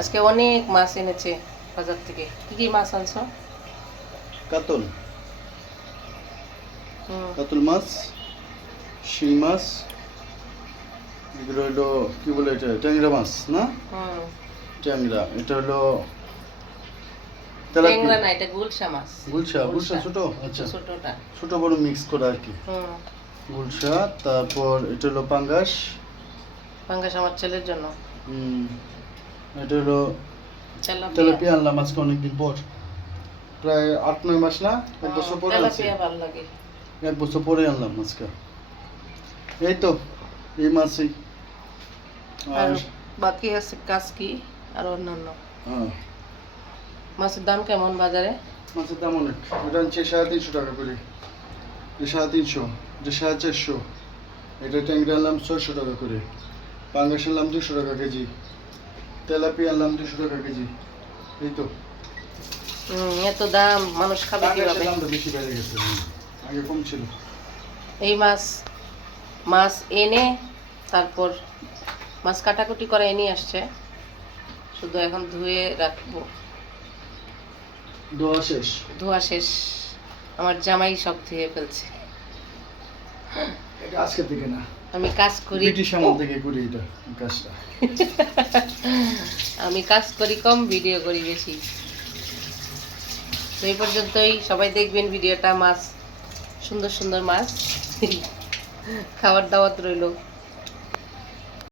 আজকে অনেক মাছ এনেছে বাজার থেকে। কি কি মাছ আনছো? কাতল হুম, কাতল মাছ, শিং মাছ, এগুলো হলো কি বলে এটা, ট্যাংরা মাছ না? হুম। ট্যাংরা, এটা হলো ট্যাংরা তেলাপিয়া। না, এটা গুলশা মাছ। গুলশা, গুলশা ছোট, আচ্ছা ছোটটা। ছোট বড় মিক্স করা আর কি। হুম। গুলশা, তারপর এটা হলো পাঙ্গাস। পাঙ্গাস আমার ছেলের জন্য। এটা হলো তেলাপিয়া, আনলাম আজকে অনেকদিন পর, প্রায় 8-9 মাস না, 1 বছর পরে আনছি। তেলাপিয়া ভালো লাগে। 1 বছর পরে আনলাম আজকে। এই তো এই মাছই। আর আর বাকি আছে কাসকি আর অন্যান্য। হ্যাঁ, মাছের দাম কেমন বাজারে? মাছের দাম অনেক। এটা হচ্ছে 350 টাকা করে, এটা 350, এটা 450, এটা ট্যাংরা আনলাম 600 টাকা করে, পাঙ্গাস আনলাম 200 টাকা কেজি, তেলাপিয়া আনলাম 200 টাকা কেজি। এই তো এত দাম, মানুষ খাবে পাঙ্গাসের কিভাবে? দামটা বেশি বেড়ে গেছে, আগে কম ছিল। এই মাছ মাছ এনে তারপর মাছ কাটাকুটি করে এনে আসছে, শুধু এখন ধুয়ে রাখবো। দোয়া শেষ। ধোয়া শেষ, আমার জামাই সব ধুয়ে ফেলছে। এটা আজকে থেকে না, আমি কাজ করি, ব্রিটিশ আমল থেকে করি এটা এই কাজটা। আমি কাজ করি কম, ভিডিও করি বেশি। তো এই পর্যন্তই, সবাই দেখবেন ভিডিওটা। মাছ, সুন্দর সুন্দর মাছ, খাবার দাওয়াত রইলো।